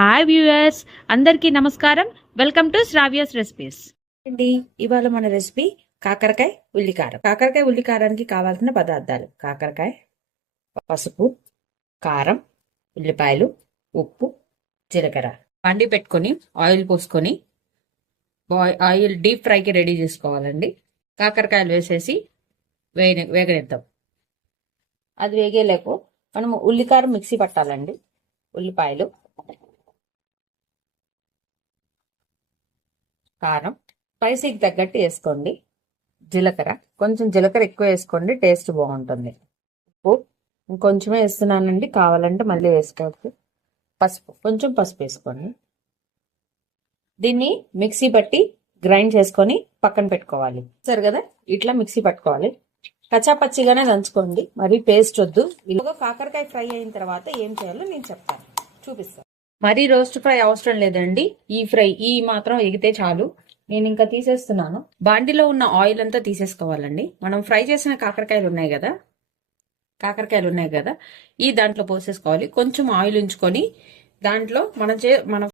Hi viewers, అందరికీ నమస్కారం. Welcome to Sravya's recipes అండి. ఇవాళ మన రెసిపీ కాకరకాయ ఉల్లికారం. కాకరకాయ ఉల్లికారానికి కావాల్సిన పదార్థాలు: కాకరకాయ, పసుపు, కారం, ఉల్లిపాయలు, ఉప్పు, జీలకర్ర. బండి పెట్టుకొని ఆయిల్ పోసుకొని ఆయిల్ డీప్ ఫ్రైకి రెడీ చేసుకోవాలండి. కాకరకాయలు వేసేసి వేగనిద్దాం. అది వేగేలేకు మనము ఉల్లికారం మిక్సీ పట్టాలండి. ఉల్లిపాయలు, కారం, స్పైసీకి తగ్గట్టు వేసుకోండి. జీలకర్ర, కొంచెం జీలకర్ర ఎక్కువ వేసుకోండి, టేస్ట్ బాగుంటుంది. ఉప్పు ఇంకొంచెమే వేస్తున్నానండి, కావాలంటే మళ్ళీ వేసుకోవచ్చు. పసుపు, కొంచెం పసుపు వేసుకోండి. దీన్ని మిక్సీ పట్టి గ్రైండ్ చేసుకొని పక్కన పెట్టుకోవాలి. సరే కదా, ఇట్లా మిక్సీ పట్టుకోవాలి. కచ్చాపచ్చిగానే దంచుకోండి, మరి పేస్ట్ వద్దు. ఇలాగ కాకరకాయ ఫ్రై అయిన తర్వాత ఏం చేయాలో నేను చెప్తాను, చూపిస్తాను. మరీ రోస్ట్ ఫ్రై అవసరం లేదండి, ఈ మాత్రం ఎగితే చాలు. నేను ఇంకా తీసేస్తున్నాను. బాండిలో ఉన్న ఆయిల్ అంతా తీసేసుకోవాలండి. మనం ఫ్రై చేసిన కాకరకాయలు ఉన్నాయి కదా, ఈ దాంట్లో పోసేసుకోవాలి. కొంచెం ఆయిల్ ఉంచుకొని దాంట్లో మనం